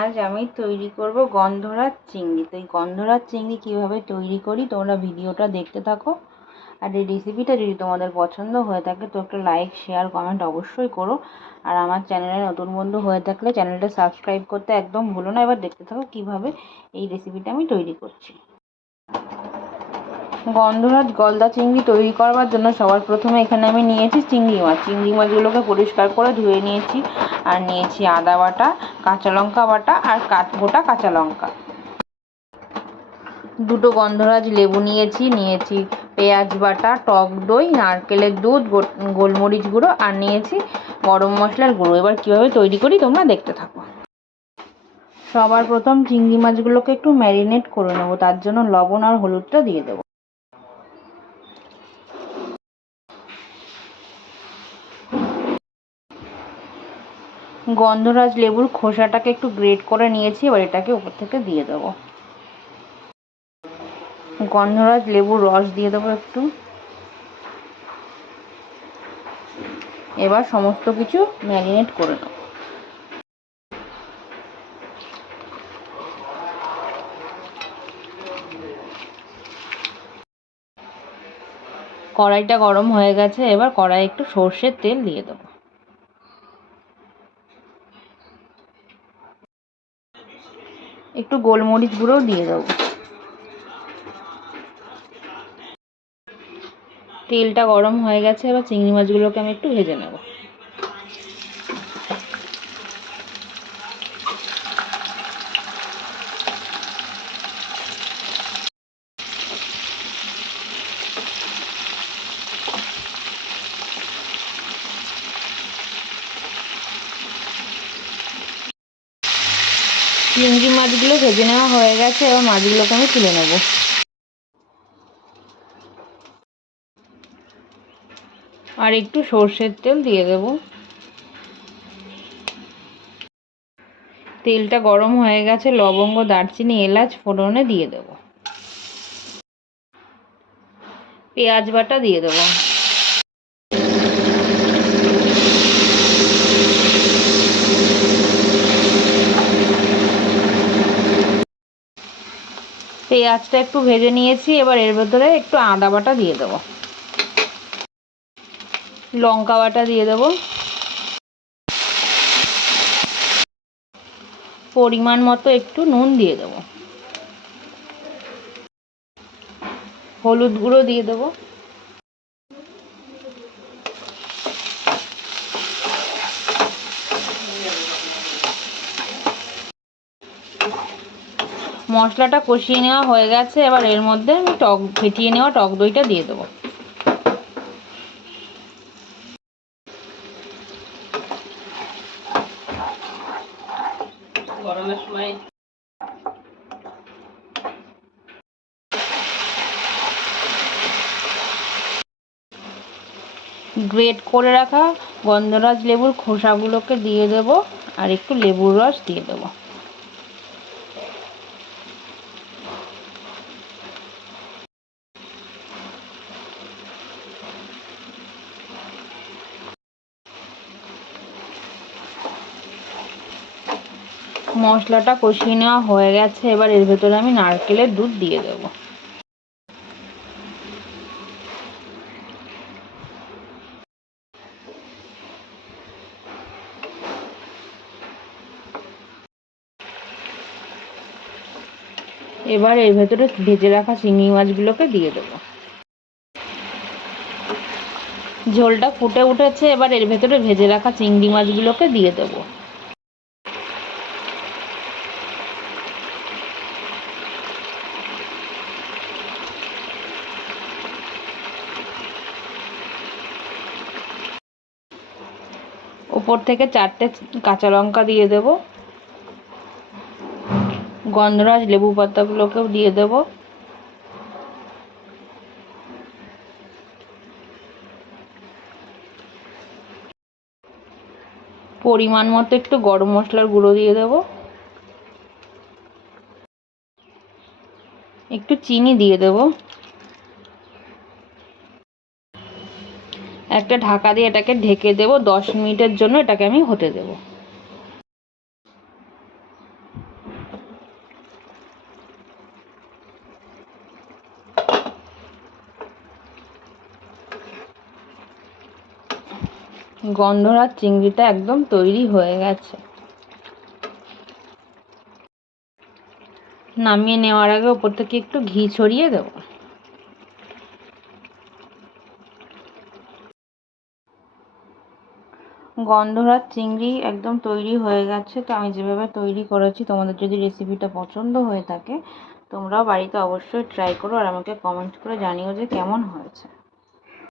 আজ আমি তৈরি করব গন্ধরাজ চিংড়ি। তো এই গন্ধরাজ চিংড়ি কীভাবে তৈরি করি তোমরা ভিডিওটা দেখতে থাকো। আর এই রেসিপিটা যদি তোমাদের পছন্দ হয়ে থাকে তো একটা লাইক শেয়ার কমেন্ট অবশ্যই করো। আর আমার চ্যানেলে নতুন বন্ধু হয়ে থাকলে চ্যানেলটা সাবস্ক্রাইব করতে একদম ভুলো না। এবার দেখতে থাকো কীভাবে এই রেসিপিটা আমি তৈরি করছি। গন্ধরাজ গলদা চিংড়ি তৈরি করবার জন্য সবার প্রথমে এখানে আমি নিয়েছি চিংড়ি মাছ। চিংড়ি মাছগুলোকে পরিষ্কার করে ধুয়ে নিয়েছি। আর নিয়েছি আদা বাটা, কাঁচা লঙ্কা বাটা আর গোটা কাঁচা লঙ্কা। দুটো গন্ধরাজ লেবু নিয়েছি পেঁয়াজ বাটা, টক দই, নারকেলের দুধ, গোলমরিচ গুঁড়ো আর নিয়েছি গরম মশলার গুঁড়ো। এবার কীভাবে তৈরি করি তোমরা দেখতে থাকো। সবার প্রথম চিংড়ি মাছগুলোকে একটু ম্যারিনেট করে নেবো। তার জন্য লবণ আর হলুদটা দিয়ে দেবো। গন্ধরাজ লেবুর খোসাটাকে একটু গ্রেট করে নিয়েছি। এবার এটাকে উপর থেকে দিয়ে দেবো। গন্ধরাজ লেবুর রস দিয়ে দেবো একটু। এবার সমস্ত কিছু ম্যারিনেট করে নেব। কড়াইটা গরম হয়ে গেছে। এবার কড়াই একটু সর্ষের তেল দিয়ে দেবো। একটু গোলমরিচ গুঁড়োও দিয়ে দেবো। তেলটা গরম হয়ে গেছে। এবার চিংড়ি মাছগুলোকে আমি একটু ভেজে নেব। চিংড়ি মাছগুলো ভেজে নেওয়া হয়ে গেছে। এবার মাছগুলোকে আমি তুলে নেব। আর একটু সর্ষের তেল দিয়ে দেব। তেলটা গরম হয়ে গেছে। লবঙ্গ, দারচিনি, এলাচ ফোড়নে দিয়ে দেব। পেঁয়াজ বাটা দিয়ে দেব। পেঁয়াজটা একটু ভেজে নিয়েছি। এবার এর ভেতরে একটু আদা বাটা দিয়ে দেবো। লঙ্কা বাটা দিয়ে দেবো। পরিমাণ মতো একটু নুন দিয়ে দেবো। হলুদ গুঁড়ো দিয়ে দেবো। মশলাটা কষিয়ে নেওয়া হয়ে গেছে। এবার এর মধ্যে আমি ফেটিয়ে নেওয়া টক দইটা দিয়ে দেবো। গরমের সময় গ্রেট করে রাখা গন্ধরাজ লেবুর খোসাগুলোকে দিয়ে দেব। আর একটু লেবুর রস দিয়ে দেবো। মশলাটা কষিয়ে নেওয়া হয়ে গেছে। এবার এর ভেতরে আমি নারকেলের দুধ দিয়ে দেবো। এবার এর ভেতরে ভেজে রাখা চিংড়ি মাছগুলোকে দিয়ে দেবো। ঝোলটা ফুটে উঠেছে। এবার এর ভেতরে ভেজে রাখা চিংড়ি মাছগুলোকে দিয়ে দেবো। উপর থেকে 4টে কাঁচা লঙ্কা দিয়ে দেব। গন্ধরাজ লেবু পাতাগুলোকেও দিয়ে দেব। পরিমাণ মতো একটু গরম মশলার গুঁড়ো দিয়ে দেব। একটু চিনি দিয়ে দেব। একটা ঢাকা দিয়ে এটাকে ঢেকে দেব। 10 মিনিটের জন্য এটাকে আমি হতে দেব। গন্ধরাজ চিংড়িটা একদম তৈরি হয়ে গেছে। নামিয়ে নেওয়ার আগে ওপর থেকে একটু ঘি ছড়িয়ে দেবো। গন্ধরাজ চিংড়ি একদম তৈরি হয়ে গেছে। তো আমি যেভাবে তৈরি করেছি, তোমাদের যদি রেসিপিটা পছন্দ হয়ে থাকে তোমরাও বাড়িতে অবশ্যই ট্রাই করো আর আমাকে কমেন্ট করে জানিও যে কেমন হয়েছে।